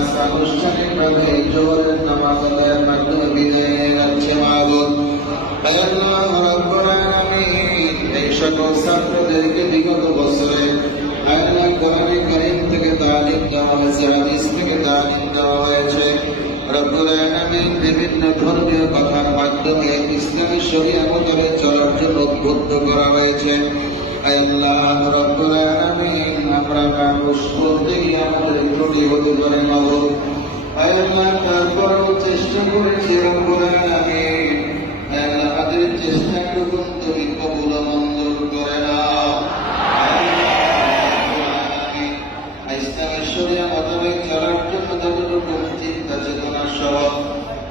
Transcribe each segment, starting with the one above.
আনুষ্ঠানিকভাবে জোহরের নামাজ আদায়ের মাধ্যমে বিদায় নিয়ে যাচ্ছে মাহবুব। আল্লাহ রাব্বুল আলামিন এই সকল ছাত্রদেরকে বিগত বছরে আল্লাহ কোরআনে কারীম থেকে তালিম দেওয়া হয়েছে, হাদিস থেকে তালিম দেওয়া হয়েছে। রব্বুল আলামিন বিভিন্ন ধর্মীয় কথার মাধ্যমে ইসলামী শরীয়ত মোতাবেক চলার জন্য উদ্বুদ্ধ করা হয়েছে। আল্লাহ রাব্বুল আলামিন আমরা মানুষ বলতে গিয়ে আমাদের ত্রুটি হতে পারে মাহবুব। আল্লাহ তারপরেও চেষ্টা করেছি রব্বুল আলামিন, আল্লাহ আমাদের চেষ্টাটুকু তুমি কবুল ও মঞ্জুর করে নাও। ইসলামী শরীয়ত মোতাবেক চলার জন্য যতটুকু চিন্তা চেতনা সহ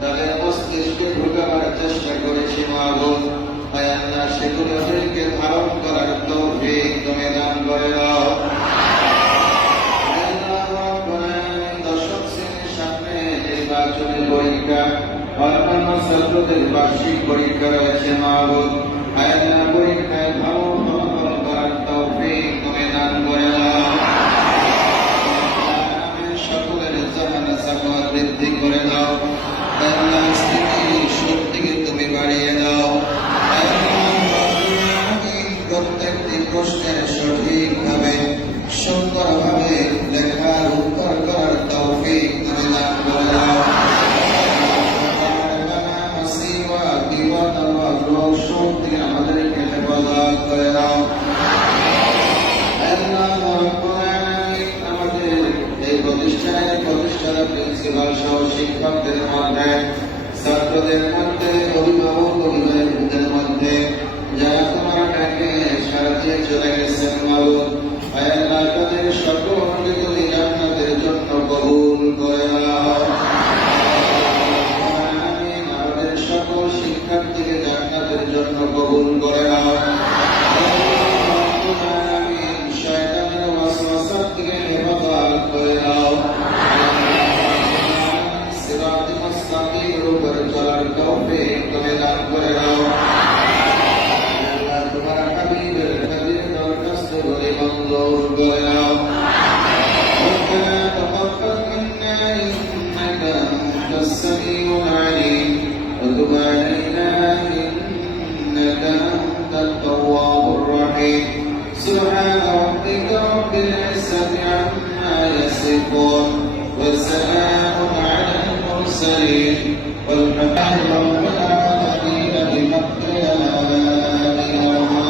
তাদের মস্তিষ্কে ঢুকাবার চেষ্টা করেছি মাহবুব। আল্লাহ সেগুলো আমাদেরকে ধারণ করার তৌফিক তুমি দান করে দাও। দশম শ্রেণীর সামনে নির্বাচনী পরীক্ষা, অন্যান্য ছাত্রদের বার্ষিক পরীক্ষা রয়েছে মাহবুব। আল্লাহ পরীক্ষায় ভালো ফলাফল করার তৌফিক তুমি দান করে দাও। সকলের জামানা সাফাত বৃদ্ধি করে দাও। আল্লাহ স্থিতি শক্তিকে তুমি বাড়িয়ে দাও। প্রত্যেকটি প্রশ্নের সঠিকভাবে সুন্দরভাবে লেখার উত্তর করার তৌফিক তুমি দান করে দাও। আমাদেরকে হেফাজত করে দাও। আমাদের এই প্রতিষ্ঠানের প্রতিষ্ঠাতা প্রিন্সিপাল সহ শিক্ষকদের মধ্যে, ছাত্রদের মধ্যে, অভিভাবক অভিভাবকদের মধ্যে যারা তোমার ডাকে সারা দিয়ে চলে গেছেন মাহবুব, আল্লাহ তাদের সকলকে তুমি জান্নাতের জন্য কবুল করে নাও। আমাদের সকল শিক্ষার্থীকে জান্নাতের জন্য কবুল করে নাও। শয়তানের ওয়াসওয়াসা থেকে হেফাজত করে নাও। সিরাতুল মুস্তাকিমের উপরে চলার তৌফিক তুমি দান করে নাও। منظور بنا ربنا تقبل منا إنك أنت السميع العليم وتب علينا إنك أنت التواب الرحيم سبحان ربك رب العزة عما يصفون وسلام على المرسلين والحمد لله رب العالمين بمقدار إلا الله